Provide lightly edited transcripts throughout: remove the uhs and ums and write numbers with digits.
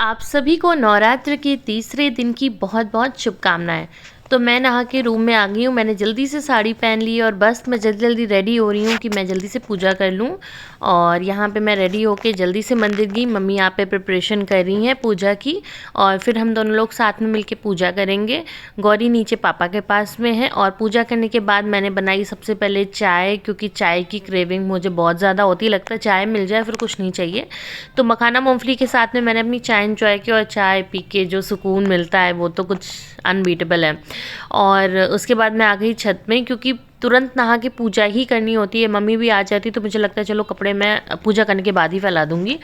आप सभी को नवरात्र के तीसरे दिन की बहुत बहुत शुभकामनाएं। तो मैं नहा के रूम में आ गई हूँ। मैंने जल्दी से साड़ी पहन ली और बस मैं जल्दी जल्दी रेडी हो रही हूँ कि मैं जल्दी से पूजा कर लूँ। और यहाँ पे मैं रेडी होके जल्दी से मंदिर गई। मम्मी यहाँ पे प्रिपरेशन कर रही हैं पूजा की, और फिर हम दोनों लोग साथ में मिलके पूजा करेंगे। गौरी नीचे पापा के पास में है। और पूजा करने के बाद मैंने बनाई सबसे पहले चाय, क्योंकि चाय की क्रेविंग मुझे बहुत ज़्यादा होती है। लगता है चाय मिल जाए फिर कुछ नहीं चाहिए। तो मखाना मूंगफली के साथ में मैंने अपनी चाय एंजॉय की, और चाय पी के जो सुकून मिलता है वो तो कुछ अनबीटेबल है। और उसके बाद मैं आ गई छत में, क्योंकि तुरंत नहा के पूजा ही करनी होती है। मम्मी भी आ जाती तो मुझे लगता है चलो कपड़े मैं पूजा करने के बाद ही फैला दूंगी।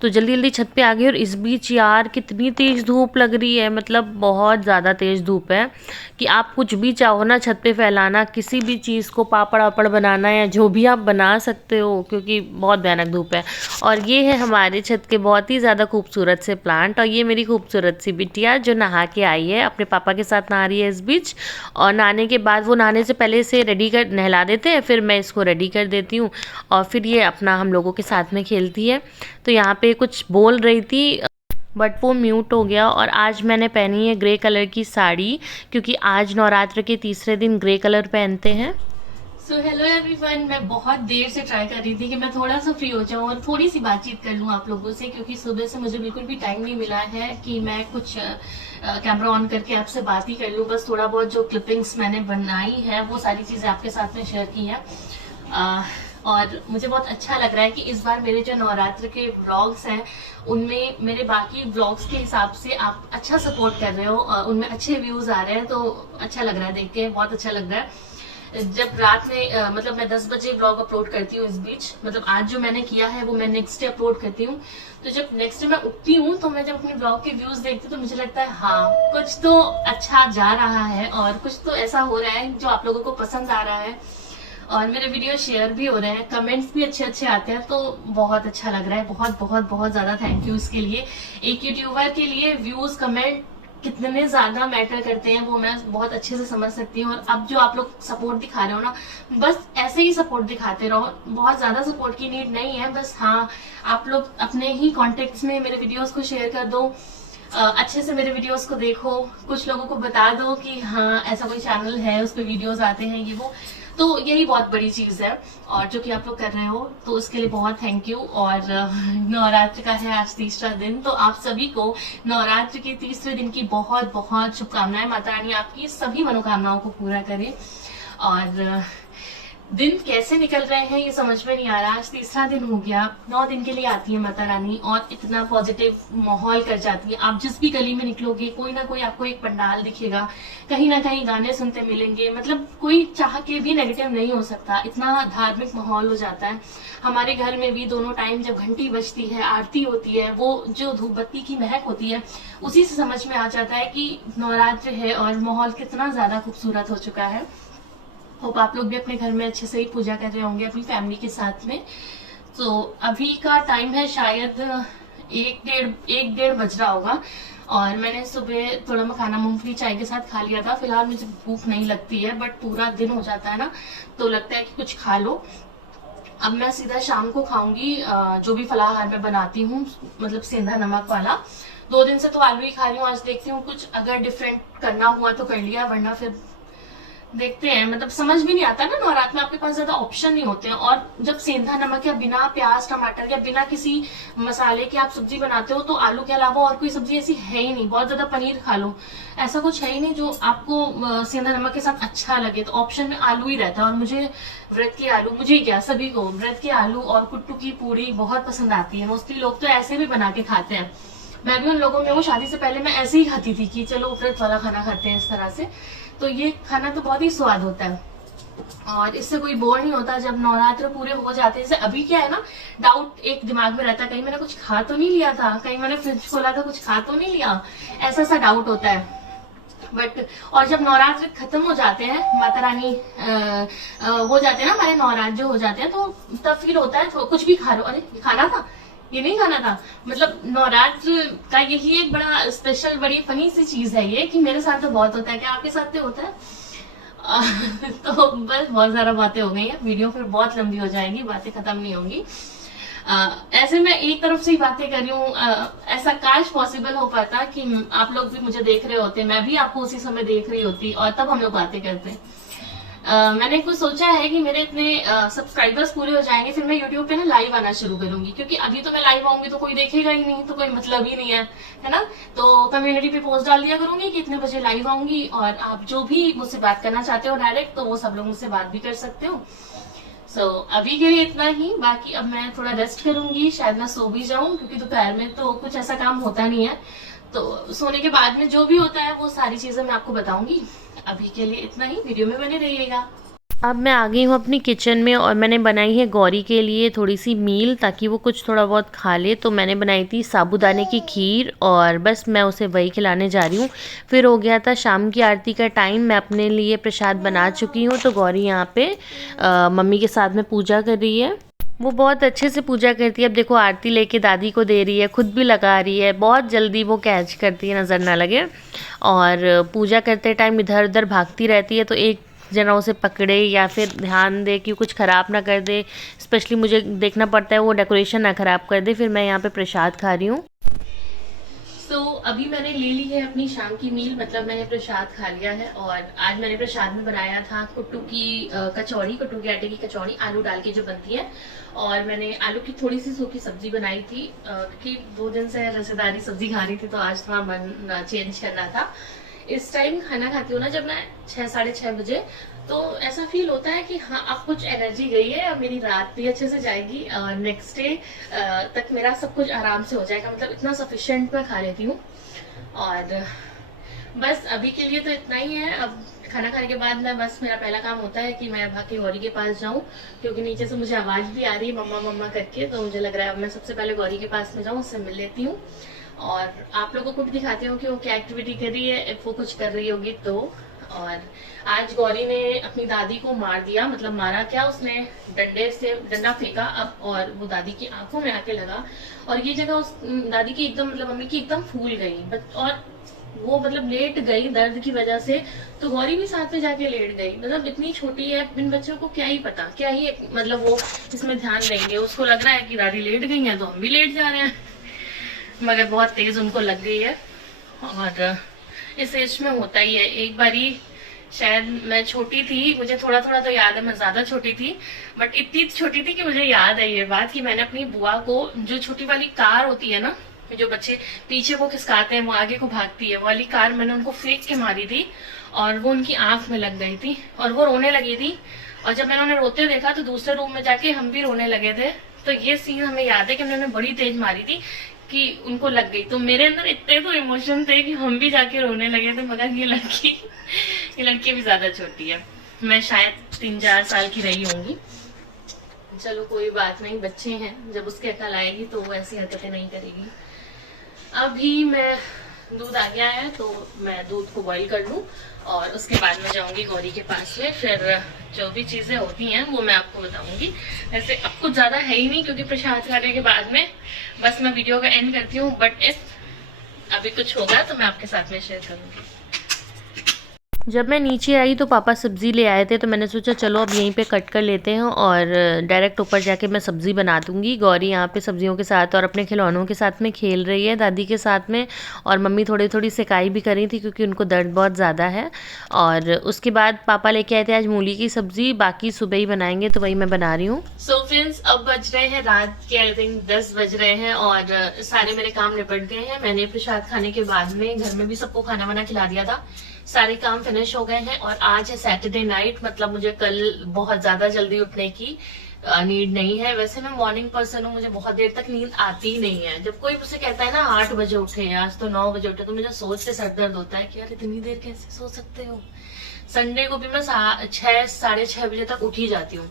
तो जल्दी जल्दी छत पे आ गई। और इस बीच यार कितनी तेज़ धूप लग रही है, मतलब बहुत ज़्यादा तेज़ धूप है कि आप कुछ भी चाहो ना छत पे फैलाना, किसी भी चीज़ को पापड़ वापड़ बनाना या जो भी आप बना सकते हो, क्योंकि बहुत भयानक धूप है। और ये है हमारे छत के बहुत ही ज़्यादा खूबसूरत से प्लांट। और ये मेरी खूबसूरत सी बिटिया जो नहा के आई है, अपने पापा के साथ नहा रही है इस बीच। और नहाने के बाद वो नहाने से पहले से रेडी कर नहला देते हैं, फिर मैं इसको रेडी कर देती हूँ और फिर ये अपना हम लोगों के साथ में खेलती है। तो यहाँ पे कुछ बोल रही थी बट वो म्यूट हो गया। और आज मैंने पहनी है ग्रे कलर की साड़ी, क्योंकि आज नवरात्र के तीसरे दिन ग्रे कलर पहनते हैं। सो हेलो एवरीवन, मैं बहुत देर से ट्राई कर रही थी कि मैं थोड़ा सा फ्री हो जाऊं और थोड़ी सी बातचीत कर लूं आप लोगों से, क्योंकि सुबह से मुझे बिल्कुल भी टाइम नहीं मिला है कि मैं कुछ कैमरा ऑन करके आपसे बात ही कर लूं। बस थोड़ा बहुत जो क्लिपिंग्स मैंने बनाई है वो सारी चीज़ें आपके साथ में शेयर की हैं। और मुझे बहुत अच्छा लग रहा है कि इस बार मेरे जो नवरात्र के व्लॉग्स हैं उनमें मेरे बाकी व्लॉग्स के हिसाब से आप अच्छा सपोर्ट कर रहे हो, उनमें अच्छे व्यूज आ रहे हैं। तो अच्छा लग रहा है, देख के बहुत अच्छा लग रहा है। जब रात में मतलब मैं 10 बजे ब्लॉग अपलोड करती हूँ इस बीच, मतलब आज जो मैंने किया है वो मैं नेक्स्ट डे अपलोड करती हूँ। तो जब नेक्स्ट डे मैं उठती हूँ तो मैं जब अपने ब्लॉग के व्यूज देखती हूँ तो मुझे लगता है हाँ कुछ तो अच्छा जा रहा है और कुछ तो ऐसा हो रहा है जो आप लोगों को पसंद आ रहा है। और मेरे वीडियो शेयर भी हो रहे हैं, कमेंट्स भी अच्छे अच्छे आते हैं, तो बहुत अच्छा लग रहा है। बहुत बहुत बहुत ज्यादा थैंक यू इसके लिए। एक यूट्यूबर के लिए व्यूज कमेंट कितने ज्यादा मैटर करते हैं वो मैं बहुत अच्छे से समझ सकती हूँ। और अब जो आप लोग सपोर्ट दिखा रहे हो ना, बस ऐसे ही सपोर्ट दिखाते रहो। बहुत ज्यादा सपोर्ट की नीड नहीं है, बस हाँ आप लोग अपने ही कॉन्टेक्ट्स में मेरे वीडियोस को शेयर कर दो, अच्छे से मेरे वीडियोस को देखो, कुछ लोगों को बता दो कि हाँ ऐसा कोई चैनल है उस पर वीडियोस आते हैं ये वो। तो यही बहुत बड़ी चीज है और जो कि आप लोग कर रहे हो, तो उसके लिए बहुत थैंक यू। और नवरात्र का है आज तीसरा दिन, तो आप सभी को नवरात्र के तीसरे दिन की बहुत बहुत शुभकामनाएं। माता रानी आपकी सभी मनोकामनाओं को पूरा करे। और दिन कैसे निकल रहे हैं ये समझ में नहीं आ रहा। आज तीसरा दिन हो गया, 9 दिन के लिए आती है माता रानी और इतना पॉजिटिव माहौल कर जाती है। आप जिस भी गली में निकलोगे कोई ना कोई आपको एक पंडाल दिखेगा, कहीं ना कहीं गाने सुनते मिलेंगे, मतलब कोई चाह के भी नेगेटिव नहीं हो सकता, इतना धार्मिक माहौल हो जाता है। हमारे घर में भी दोनों टाइम जब घंटी बजती है, आरती होती है, वो जो धूप बत्ती की महक होती है, उसी से समझ में आ जाता है कि नवरात्र है और माहौल कितना ज्यादा खूबसूरत हो चुका है। होप आप लोग भी अपने घर में अच्छे से ही पूजा कर रहे होंगे अपनी फैमिली के साथ में। तो अभी का टाइम है शायद 1 डेढ़ बज रहा होगा। और मैंने सुबह थोड़ा मखाना मूंगफली चाय के साथ खा लिया था। फिलहाल मुझे भूख नहीं लगती है, बट पूरा दिन हो जाता है ना तो लगता है कि कुछ खा लो। अब मैं सीधा शाम को खाऊंगी जो भी फलाहार मैं बनाती हूँ, मतलब सेंधा नमक वाला। 2 दिन से तो आलू ही खा रही हूँ, आज देखती हूँ कुछ अगर डिफरेंट करना हुआ तो कर लिया, वरना फिर देखते हैं। मतलब समझ भी नहीं आता ना, नवरात्र में आपके पास ज्यादा ऑप्शन नहीं होते हैं। और जब सेंधा नमक या बिना प्याज टमाटर या बिना किसी मसाले के आप सब्जी बनाते हो तो आलू के अलावा और कोई सब्जी ऐसी है ही नहीं। बहुत ज्यादा पनीर खा लो, ऐसा कुछ है ही नहीं जो आपको सेंधा नमक के साथ अच्छा लगे। तो ऑप्शन में आलू ही रहता है। और मुझे व्रत के आलू, मुझे क्या सभी को व्रत के आलू और कुट्टू की पूरी बहुत पसंद आती है। मोस्टली लोग तो ऐसे भी बना के खाते हैं, मैं भी उन लोगों में हूँ। शादी से पहले मैं ऐसे ही खाती थी कि चलो व्रत वाला खाना खाते हैं इस तरह से। तो ये खाना तो बहुत ही स्वाद होता है और इससे कोई बोर नहीं होता जब नवरात्र पूरे हो जाते हैं। जैसे अभी क्या है ना, डाउट एक दिमाग में रहता है, कहीं मैंने कुछ खा तो नहीं लिया था, कहीं मैंने फ्रिज खोला था कुछ खा तो नहीं लिया, ऐसा सा डाउट होता है। बट और जब नवरात्र खत्म हो जाते हैं, माता रानी हो जाते हैं ना हमारे नवरात्र हो जाते हैं, तो तब फील होता है तो कुछ भी खा लो, अरे खाना था ये नहीं खाना था। मतलब नवरात्र का यही एक बड़ा स्पेशल बड़ी फनी सी चीज है ये, कि मेरे साथ तो बहुत होता है। क्या आपके साथ तो होता है? तो बस बहुत सारा बातें हो गई है, वीडियो फिर बहुत लंबी हो जाएगी, बातें खत्म नहीं होंगी। ऐसे मैं एक तरफ से ही बातें कर रही हूँ, ऐसा काश पॉसिबल हो पाता कि आप लोग भी मुझे देख रहे होते, मैं भी आपको उसी समय देख रही होती और तब हम लोग बातें करते। मैंने कुछ सोचा है कि मेरे इतने सब्सक्राइबर्स पूरे हो जाएंगे, फिर मैं यूट्यूब पे ना लाइव आना शुरू करूंगी, क्योंकि अभी तो मैं लाइव आऊंगी तो कोई देखेगा ही नहीं, तो कोई मतलब ही नहीं है ना। तो कम्युनिटी पे पोस्ट डाल दिया करूंगी कि इतने बजे लाइव आऊंगी, और आप जो भी मुझसे बात करना चाहते हो डायरेक्ट, तो वो सब लोग मुझसे बात भी कर सकते हो। अभी के लिए इतना ही, बाकी अब मैं थोड़ा रेस्ट करूंगी, शायद मैं सो भी जाऊं, क्योंकि दोपहर में तो कुछ ऐसा काम होता नहीं है। तो सोने के बाद में जो भी होता है वो सारी चीजें मैं आपको बताऊंगी। अभी के लिए इतना ही, वीडियो में बने रहिएगा। अब मैं आ गई हूँ अपनी किचन में और मैंने बनाई है गौरी के लिए थोड़ी सी मील, ताकि वो कुछ थोड़ा बहुत खा ले। तो मैंने बनाई थी साबूदाने की खीर और बस मैं उसे वही खिलाने जा रही हूँ। फिर हो गया था शाम की आरती का टाइम, मैं अपने लिए प्रसाद बना चुकी हूँ। तो गौरी यहाँ पे मम्मी के साथ में पूजा कर रही है। वो बहुत अच्छे से पूजा करती है। अब देखो आरती लेके दादी को दे रही है, खुद भी लगा रही है, बहुत जल्दी वो कैच करती है, नज़र ना लगे। और पूजा करते टाइम इधर उधर भागती रहती है, तो एक जना उसे पकड़े या फिर ध्यान दे कि कुछ ख़राब ना कर दे। स्पेशली मुझे देखना पड़ता है वो डेकोरेशन ना ख़राब कर दे। फिर मैं यहाँ पे प्रसाद खा रही हूँ। अभी मैंने ले ली है अपनी शाम की मील, मतलब मैंने प्रसाद खा लिया है। और आज मैंने प्रसाद में बनाया था कुट्टू की कचौड़ी, कुट्टू के आटे की कचौड़ी आलू डाल के जो बनती है। और मैंने आलू की थोड़ी सी सूखी सब्जी बनाई थी, क्योंकि 2 दिन से रसेदारी सब्जी खा रही थी, तो आज थोड़ा मन चेंज करना था। इस टाइम खाना खाती हूँ ना जब मैं 6 साढ़े 6 बजे, तो ऐसा फील होता है कि हाँ अब कुछ एनर्जी गई है, अब मेरी रात भी अच्छे से जाएगी और नेक्स्ट डे तक मेरा सब कुछ आराम से हो जाएगा, मतलब इतना सफिशिएंट मैं खा लेती हूँ। और बस अभी के लिए तो इतना ही है। अब खाना खाने के बाद मैं बस मेरा पहला काम होता है कि मैं भाग के गौरी के पास जाऊं, क्योंकि नीचे से मुझे आवाज भी आ रही है मम्मा मम्मा करके, तो मुझे लग रहा है अब मैं सबसे पहले गौरी के पास में जाऊं, उससे मिल लेती हूँ और आप लोगों को भी दिखाती हूँ कि वो क्या एक्टिविटी कर रही है, इफ वो कुछ कर रही होगी तो। और आज गौरी ने अपनी दादी को मार दिया, मतलब मारा क्या, उसने डंडे से डंडा फेंका अब, और वो दादी की आंखों में आके लगा, और ये जगह उस दादी की एकदम, मतलब मम्मी की एकदम फूल गई, और वो मतलब लेट गई दर्द की वजह से। तो गौरी भी साथ में जाके लेट गई, मतलब इतनी छोटी है, इन बच्चों को क्या ही पता, क्या ही मतलब वो इसमें ध्यान देंगे। उसको लग रहा है कि दादी लेट गई है तो हम भी लेट जा रहे हैं, मगर बहुत तेज उनको लग गई है। और इस एज में होता ही है। एक बारी शायद मैं छोटी थी, मुझे थोड़ा थोड़ा तो याद है, मैं ज्यादा छोटी थी, बट इतनी छोटी थी कि मुझे याद है ये बात कि मैंने अपनी बुआ को, जो छोटी वाली कार होती है ना, जो बच्चे पीछे को खिसकाते हैं वो आगे को भागती है, वो वाली कार मैंने उनको फेंक के मारी थी, और वो उनकी आंख में लग गई थी और वो रोने लगी थी। और जब मैंने उन्हें रोते देखा तो दूसरे रूम में जाके हम भी रोने लगे थे। तो ये सीन हमें याद है कि मैंने बड़ी तेज मारी थी कि उनको लग गई। तो मेरे अंदर इतने तो इमोशन थे कि हम भी जाके रोने लगे थे, मगर ये लड़की भी ज्यादा छोटी है, मैं शायद 3-4 साल की रही होंगी। चलो कोई बात नहीं, बच्चे हैं, जब उसके अकल आएगी तो वो ऐसी हरकतें नहीं करेगी। अभी मैं दूध आ गया है तो मैं दूध को बॉईल कर लूँ और उसके बाद में जाऊंगी गौरी के पास में, फिर जो भी चीजें होती हैं वो मैं आपको बताऊंगी। वैसे अब कुछ ज्यादा है ही नहीं, क्योंकि प्रसाद खाने के बाद में बस मैं वीडियो का एंड करती हूँ, बट इफ अभी कुछ होगा तो मैं आपके साथ में शेयर करूंगी। जब मैं नीचे आई तो पापा सब्ज़ी ले आए थे, तो मैंने सोचा चलो अब यहीं पे कट कर लेते हैं और डायरेक्ट ऊपर जाके मैं सब्ज़ी बना दूंगी। गौरी यहाँ पे सब्जियों के साथ और अपने खिलौनों के साथ में खेल रही है दादी के साथ में, और मम्मी थोड़ी थोड़ी सिकाई भी कर रही थी क्योंकि उनको दर्द बहुत ज़्यादा है। और उसके बाद पापा लेके आए थे आज मूली की सब्ज़ी, बाकी सुबह ही बनाएंगे, तो वही मैं बना रही हूँ। सो फ्रेंड्स, अब बज रहे हैं रात के आई थिंक 10 बज रहे हैं और सारे मेरे काम निपट गए हैं। मैंने प्रसाद खाने के बाद में घर में भी सबको खाना वाना खिला दिया था, सारे काम फिनिश हो गए हैं। और आज है सैटरडे नाइट, मतलब मुझे कल बहुत ज्यादा जल्दी उठने की नीड नहीं है। वैसे मैं मॉर्निंग पर्सन हूँ, मुझे बहुत देर तक नींद आती ही नहीं है। जब कोई मुझसे कहता है ना 8 बजे उठे, आज तो 9 बजे उठे, तो मुझे सोच से सर दर्द होता है कि यार इतनी देर कैसे सो सकते हो। संडे को भी मैं 6 साढ़े 6 बजे तक उठ ही जाती हूँ,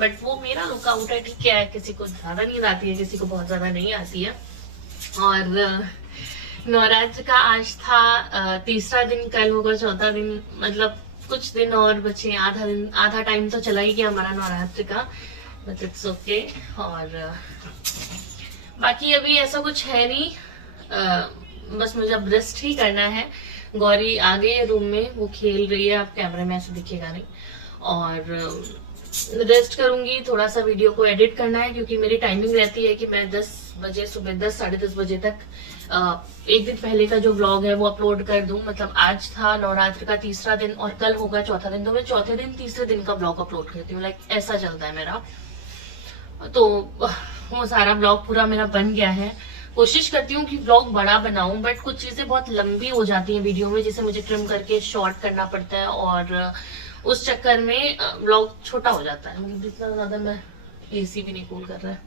बट वो मेरा लुकआउट है, ठीक है। किसी को ज्यादा नींद आती है, किसी को बहुत ज्यादा नहीं आती है। और नवरात्र का आज था तीसरा दिन, कल होगा चौथा दिन, मतलब कुछ दिन और बचे, आधा टाइम तो चला ही गया हमारा नवरात्र का, बट इट्स ओके। और बाकी अभी ऐसा कुछ है नहीं, बस मुझे अब रेस्ट ही करना है। गौरी आ गई है रूम में, वो खेल रही है, अब कैमरे में ऐसे दिखेगा नहीं। और रेस्ट करूंगी, थोड़ा सा वीडियो को एडिट करना है क्योंकि मेरी टाइमिंग रहती है कि मैं 10 बजे सुबह 10 साढ़े 10 बजे तक एक दिन पहले का जो व्लॉग है वो अपलोड कर दूं। मतलब आज था नवरात्र का तीसरा दिन और कल होगा चौथा दिन, तो मैं चौथे दिन तीसरे दिन का व्लॉग अपलोड करती हूँ। लाइक ऐसा चलता है मेरा। तो वो सारा व्लॉग पूरा मेरा बन गया है। कोशिश करती हूँ कि व्लॉग बड़ा बनाऊं, बट कुछ चीजें बहुत लंबी हो जाती हैं वीडियो में, जिसे मुझे ट्रिम करके शॉर्ट करना पड़ता है और उस चक्कर में व्लॉग छोटा हो जाता है। मतलब जितना ज्यादा मैं एसी भी नहीं कूल कर रहा है,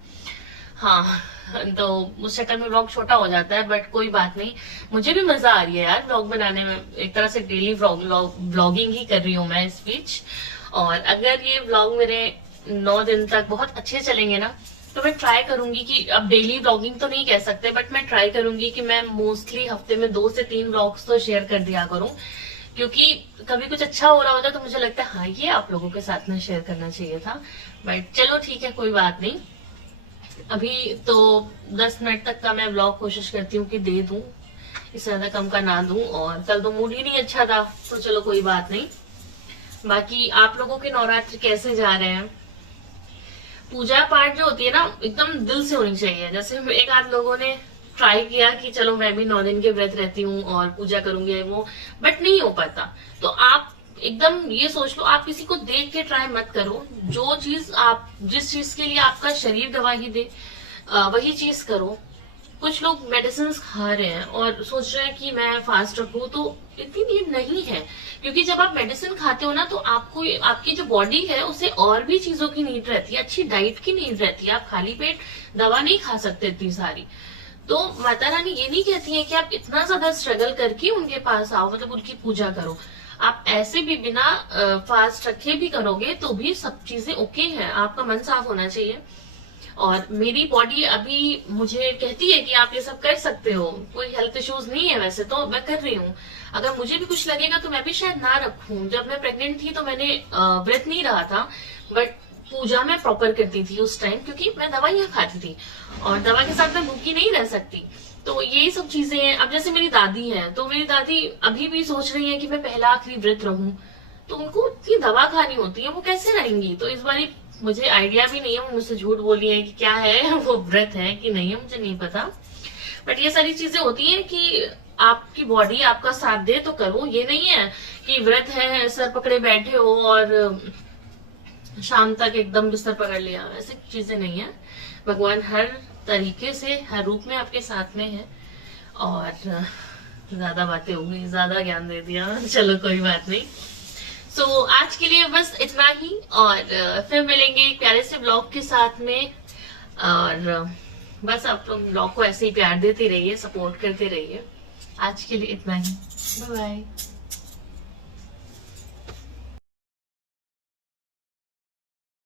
हाँ, तो उस चक्कर में व्लॉग छोटा हो जाता है। बट कोई बात नहीं, मुझे भी मजा आ रही है यार व्लॉग बनाने में। एक तरह से डेली व्लॉगिंग ही कर रही हूँ मैं इस बीच। और अगर ये व्लॉग मेरे 9 दिन तक बहुत अच्छे चलेंगे ना, तो मैं ट्राई करूंगी कि, अब डेली व्लॉगिंग तो नहीं कह सकते, बट मैं ट्राई करूंगी कि मैं मोस्टली हफ्ते में 2 से 3 व्लॉग्स तो शेयर कर दिया करूं। क्योंकि कभी कुछ अच्छा हो रहा होता है तो मुझे लगता है हाँ ये आप लोगों के साथ में शेयर करना चाहिए था। बट चलो ठीक है, कोई बात नहीं। अभी तो 10 मिनट तक का मैं व्लॉग कोशिश करती हूँ कि दे दूं, इससे ज्यादा कम का ना दूं। और कल तो मूड ही नहीं अच्छा था, तो चलो कोई बात नहीं। बाकी आप लोगों के नवरात्र कैसे जा रहे हैं? पूजा पाठ जो होती है ना, एकदम दिल से होनी चाहिए। जैसे एक आध लोगों ने ट्राई किया कि चलो मैं भी 9 दिन के व्रत रहती हूँ और पूजा करूंगी वो, बट नहीं हो पाता। तो आप एकदम ये सोच लो, आप किसी को देख के ट्राई मत करो। जो चीज आप, जिस चीज के लिए आपका शरीर गवाही दे, वही चीज करो। कुछ लोग मेडिसिन खा रहे हैं और सोच रहे हैं कि मैं फास्ट रखूं, तो इतनी नीड नहीं है। क्योंकि जब आप मेडिसिन खाते हो ना, तो आपको, आपकी जो बॉडी है उसे और भी चीजों की नीड रहती है, अच्छी डाइट की नीड रहती है। आप खाली पेट दवा नहीं खा सकते इतनी सारी। तो माता रानी ये नहीं कहती है कि आप इतना ज्यादा स्ट्रगल करके उनके पास आओ, मतलब उनकी पूजा करो। आप ऐसे भी बिना फास्ट रखे भी करोगे तो भी सब चीजें ओके हैं। आपका मन साफ होना चाहिए। और मेरी बॉडी अभी मुझे कहती है कि आप ये सब कर सकते हो, कोई हेल्थ इश्यूज नहीं है, वैसे तो मैं कर रही हूँ। अगर मुझे भी कुछ लगेगा तो मैं भी शायद ना रखूं। जब मैं प्रेग्नेंट थी तो मैंने व्रत नहीं रहा था, बट पूजा मैं प्रॉपर करती थी उस टाइम, क्योंकि मैं दवाइयां खाती थी और दवा के साथ मैं भूखी नहीं रह सकती। तो यही सब चीजें हैं। अब जैसे मेरी दादी हैं, तो मेरी दादी अभी भी सोच रही है कि मैं पहला आखिरी व्रत रहूं, तो उनको इतनी दवा खानी होती है, वो कैसे रहेंगी? तो इस बार मुझे आइडिया भी नहीं है, वो मुझसे झूठ बोली है कि क्या है वो व्रत है कि नहीं है, मुझे नहीं पता। बट ये सारी चीजें होती हैं कि आपकी बॉडी आपका साथ दे तो करो। ये नहीं है कि व्रत है सर पकड़े बैठे हो और शाम तक एकदम बिस्तर पकड़ लिया, ऐसी चीजें नहीं है। भगवान हर तरीके से, हर रूप में आपके साथ में है। और ज्यादा बातें हो गई, ज्यादा ज्ञान दे दिया, चलो कोई बात नहीं। सो आज के लिए बस इतना ही, और फिर मिलेंगे एक प्यारे से ब्लॉग के साथ में। और बस आप लोग ब्लॉग को ऐसे ही प्यार देते रहिए, सपोर्ट करते रहिए। आज के लिए इतना ही, बाय बाय।